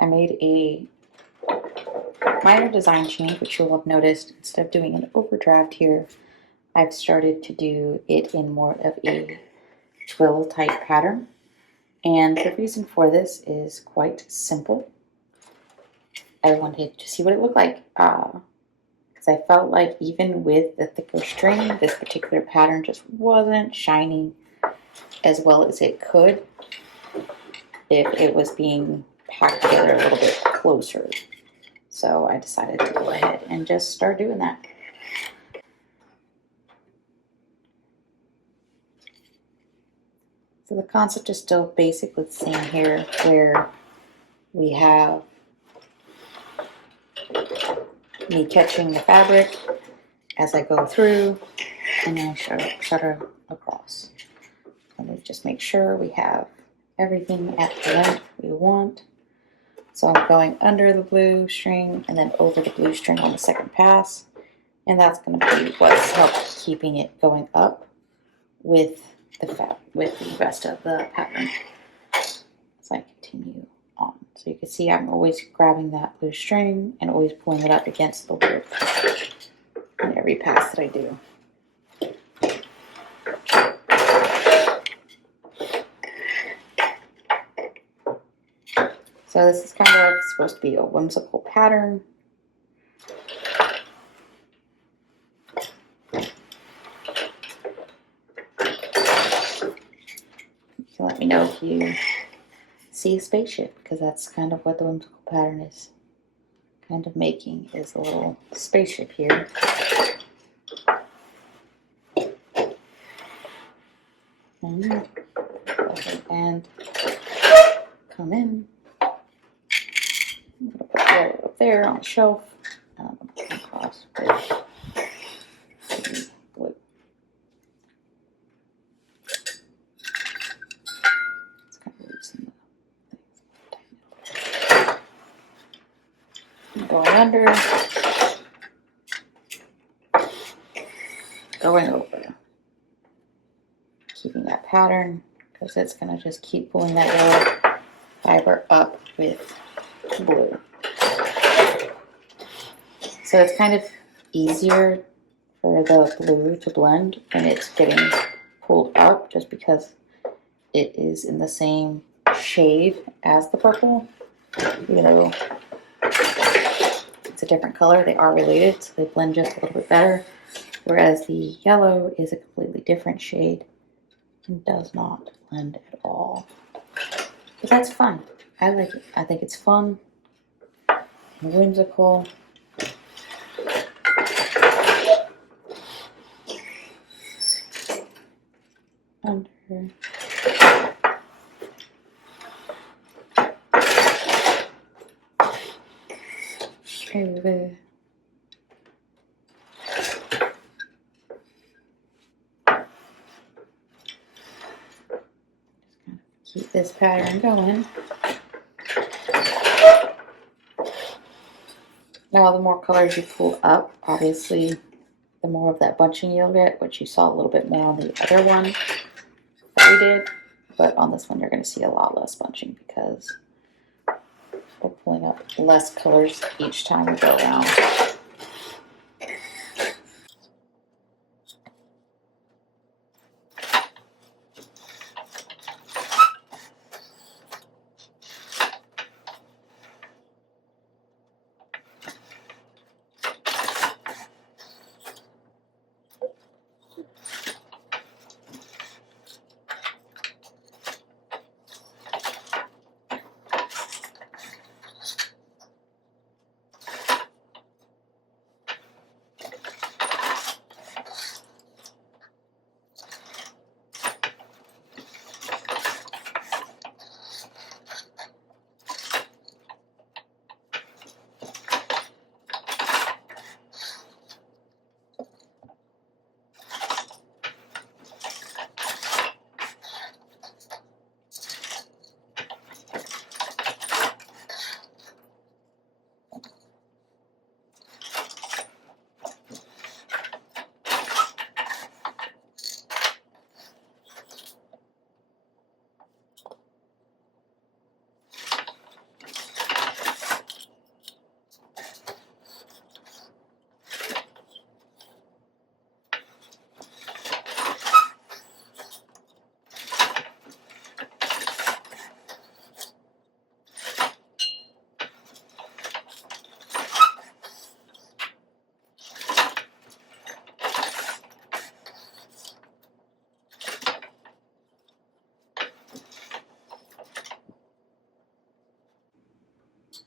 I made a minor design change, which you'll have noticed. Instead of doing an overdraft here, I've started to do it in more of a twill type pattern. And the reason for this is quite simple. I wanted to see what it looked like. Because I felt like even with the thicker string, this particular pattern just wasn't shining as well as it could if it was being packed together a little bit closer. So I decided to go ahead and just start doing that. So the concept is still basically the same here, where we have me catching the fabric as I go through, and then shudder across. And we just make sure we have everything at the length we want. So I'm going under the blue string and then over the blue string on the second pass, and that's going to be what's helped keeping it going up with the rest of the pattern as I continue on. So you can see I'm always grabbing that blue string and always pulling it up against the wood in every pass that I do. So this is kind of supposed to be a whimsical pattern. You can let me know if you see a spaceship, because that's kind of what the whimsical pattern is kind of making, is a little spaceship here. And come in. I'm going to put that up there on the shelf. Across with the blue. It's kind of loosen the things. Going under. Going over. Keeping that pattern, because it's going to just keep pulling that yellow fiber up with blue. So it's kind of easier for the blue to blend when it's getting pulled up, just because it is in the same shade as the purple. You know, it's a different color. They are related, so they blend just a little bit better. Whereas the yellow is a completely different shade and does not blend at all. But that's fun. I like it. I think it's fun and whimsical. Under. Over. Keep this pattern going. Now, the more colors you pull up, obviously, the more of that bunching you'll get, which you saw a little bit more on the other one that we did. But on this one, you're going to see a lot less bunching because we're pulling up less colors each time we go around.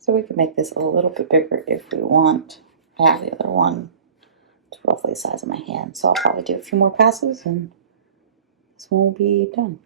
So we can make this a little bit bigger if we want. I have the other one. It's roughly the size of my hand, so I'll probably do a few more passes and this one will be done.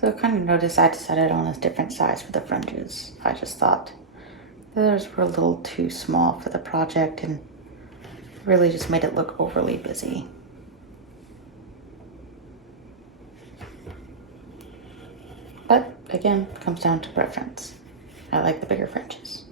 So kind of notice I decided on a different size for the fringes. I just thought those were a little too small for the project and really just made it look overly busy. But again, it comes down to preference. I like the bigger fringes.